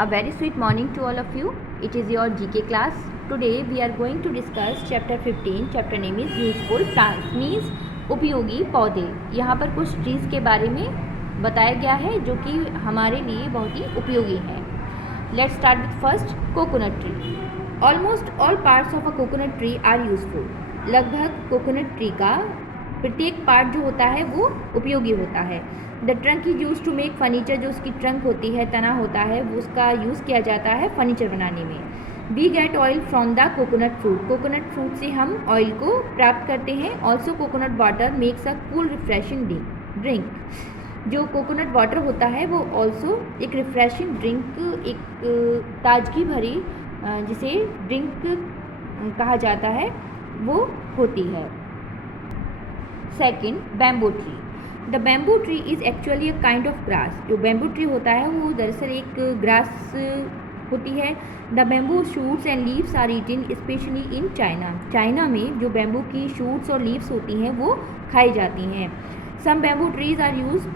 A very sweet morning to all of you. It is your GK class. Today we are going to discuss chapter 15. Chapter name is useful plants means उपयोगी पौधे. यहाँ पर कुछ trees के बारे में बताया गया है जो कि हमारे लिए बहुत ही उपयोगी हैं. Let's start with first coconut tree. Almost all parts of a coconut tree are useful. लगभग कोकोनट ट्री का प्रत्येक पार्ट जो होता है वो उपयोगी होता है. The trunk is use to make furniture. जो उसकी ट्रंक होती है, तना होता है, वो उसका यूज़ किया जाता है फर्नीचर बनाने में. We get oil from the coconut fruit. Coconut fruit से हम ऑयल को प्राप्त करते हैं. Also coconut water makes a cool refreshing drink. जो कोकोनट वाटर होता है वो ऑल्सो एक रिफ्रेशिंग ड्रिंक, एक ताजगी भरी जिसे ड्रिंक कहा जाता है वो होती है. Second, bamboo tree. The bamboo tree is actually a kind of grass. जो बैम्बू ट्री होता है वो दरअसल एक ग्रास होती है. The bamboo shoots and leaves are eaten specially in China. China में जो बैम्बू की शूट्स और लीव्स होती हैं वो खाई जाती हैं. Some bamboo trees are use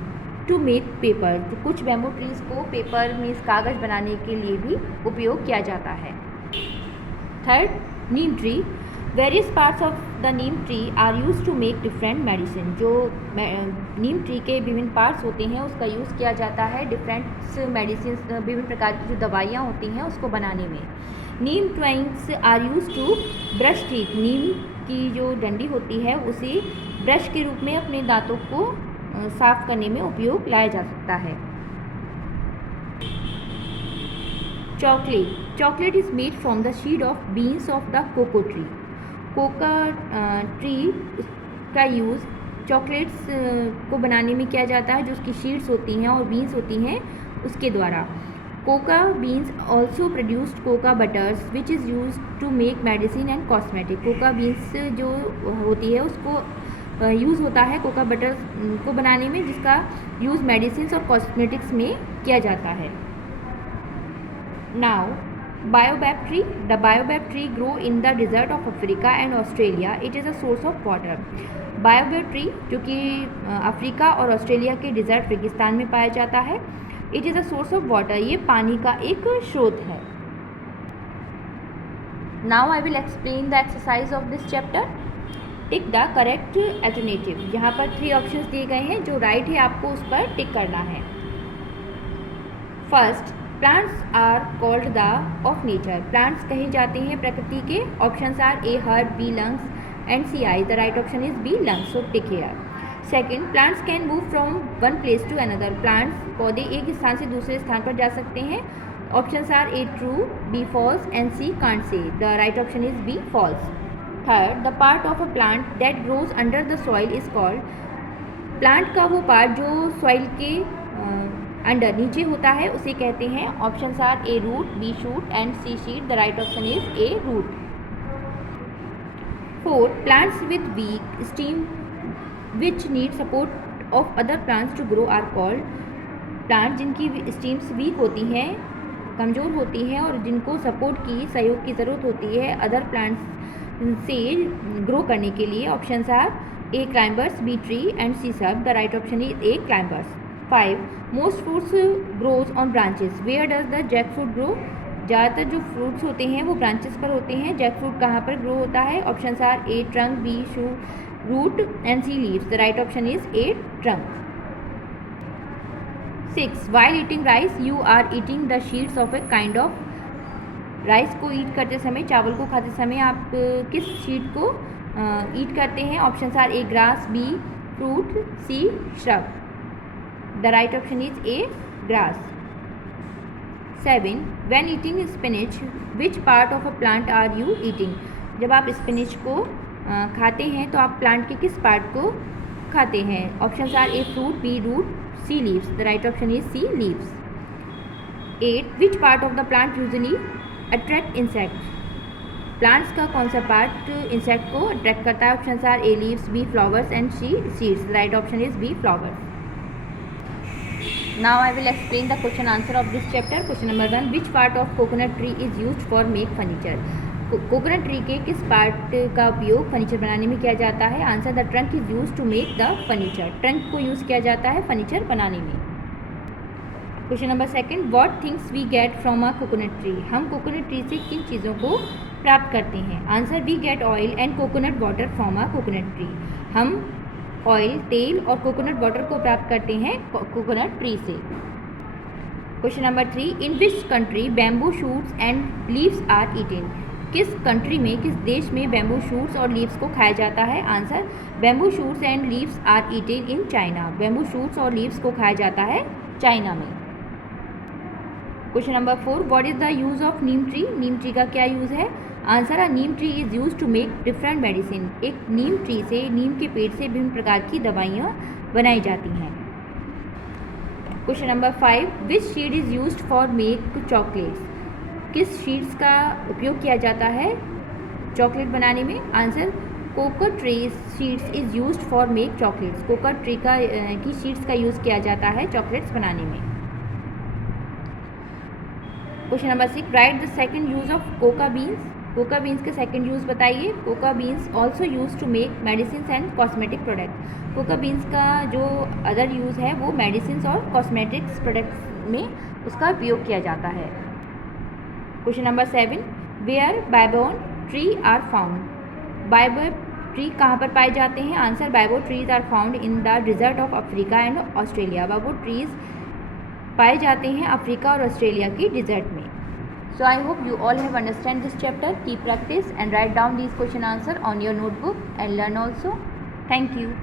to make paper. तो कुछ बैम्बू ट्रीज़ को पेपर मीन्स कागज़ बनाने के लिए भी उपयोग किया जाता है. Third, neem tree. Various parts of the neem tree are use to make different medicine. जो नीम ट्री के विभिन्न पार्ट्स होते हैं उसका यूज़ किया जाता है डिफरेंट मेडिसिन, विभिन्न प्रकार की जो दवाइयाँ होती हैं उसको बनाने में. Neem twigs are use to brush teeth. नीम की जो डंडी होती है उसे ब्रश के रूप में अपने दांतों को साफ करने में उपयोग लाया जा सकता है. Chocolate. Chocolate is made from the seed of beans of the cocoa tree. Cocoa tree का यूज़ चॉकलेट्स को बनाने में किया जाता है जो उसकी सीड्स होती हैं और बीन्स होती हैं उसके द्वारा. Cocoa beans also produced cocoa butters which is use to make medicine and cosmetic. Cocoa beans जो होती है उसको यूज़ होता है कोका बटर को बनाने में, जिसका यूज़ मेडिसिन और कॉस्मेटिक्स में किया जाता है. Now, baobab tree. The baobab tree grow in the desert of Africa and Australia. It is a source of water. Baobab tree जो कि अफ्रीका और ऑस्ट्रेलिया के डिज़र्ट रेगिस्तान में पाया जाता है. It is a source of water. ये पानी का एक स्रोत है. Now I will explain the exercise of this chapter. Tick the correct alternative. यहाँ पर 3 ऑप्शंस दिए गए हैं. जो राइट है आपको उस पर टिक करना है. First, plants are called the of nature. Plants कहे जाते हैं प्रकृति के. Options are A herb, B lungs and C eye. The right option is B lungs. So tick here. Second, plants can move from one place to another. Plants पौधे एक स्थान से दूसरे स्थान पर जा सकते हैं. Options are A true, B false and C can't say. The right option is B false. Third, the part of a plant that grows under the soil is called. Plant का वो पार्ट जो soil के under नीचे होता है उसे कहते हैं. Options are A root, B shoot and C sheet. The right option is A root. Fourth, plants with weak stem which need support of other plants to grow are called. Plant जिनकी stems weak होती हैं, कमज़ोर होती हैं और जिनको support की, सहयोग की ज़रूरत होती है अदर प्लांट्स से ग्रो करने के लिए. Options are A climbers, B tree and C shrub. The right option is A climbers. 5, most fruits grows on branches. Where does the jack fruit grow. ज़्यादातर जो फ्रूट्स होते हैं वो ब्रांचेस पर होते हैं. जैक फ्रूट कहाँ पर ग्रो होता है. Options are A trunk, B root and C leaves. The right option is A trunk. 6, while eating rice you are eating the sheets of a kind of. Rice को eat करते समय, चावल को खाते समय आप किस शीट को ईट करते हैं. Options are A grass, B fruit, C shrub. The right option is A grass. 7, when eating spinach which part of a plant are you eating. जब आप स्पिनिच को खाते हैं तो आप प्लांट के किस पार्ट को खाते हैं. Options are a fruit, b root, c leaves. The right option is c leaves. 8, which part of the plant usually attract insect. Plants का कौन सा पार्ट इंसेक्ट को अट्रैक्ट करता है. Options are a leaves, b flowers and c seeds. Right option is b flowers. Now I will explain the question answer of this chapter. Question number 1, which part of coconut tree is used for make furniture. Coconut tree के किस part का उपयोग furniture बनाने में किया जाता है. Answer, the trunk is use to make the furniture. Trunk को यूज़ किया जाता है फर्नीचर बनाने में. Question number second, what things we get from a coconut tree. हम कोकोनट ट्री से किन चीज़ों को प्राप्त करते हैं। Answer, we get oil and coconut water from a coconut tree. हम ऑयल, तेल और कोकोनट वाटर को प्राप्त करते हैं कोकोनट ट्री से। Question number 3, in which country bamboo shoots and leaves are eaten. किस कंट्री में, किस देश में बैम्बू शूट्स और लीव्स को खाया जाता है। Answer, bamboo shoots and leaves are eaten in China. Bamboo shoots और लीव्स को खाया जाता है चाइना में। Question number 4, what is the use of neem tree. Neem tree का क्या यूज़ है। Answer, a neem tree is use to make different medicine. एक नीम ट्री से, नीम के पेड़ से विभिन्न प्रकार की दवाइयाँ बनाई जाती हैं। Question number 5, which seed is used for make chocolates. किस सीड्स का उपयोग किया जाता है चॉकलेट बनाने में। Answer, cocoa tree seeds is used for make chocolates. Cocoa tree की सीड्स का यूज़ किया जाता है चॉकलेट्स बनाने में। Question number 6, write the second use of cocoa beans. Cocoa beans के सेकंड यूज़ बताइए। Cocoa beans also use to make medicine and cosmetic product. Coca beans का जो अदर यूज़ है वो मेडिसिन और कॉस्मेटिक्स प्रोडक्ट्स में उसका उपयोग किया जाता है। Question number 7, where baobab tree are found. Baobab tree कहाँ पर पाए जाते हैं। Answer, baobab trees are found in the desert of Africa and Australia. Baobab trees पाए जाते हैं अफ्रीका और ऑस्ट्रेलिया की डिजर्ट में। So I hope you all have understand this chapter. Keep practice and write down these question answer on your notebook and learn also. Thank you.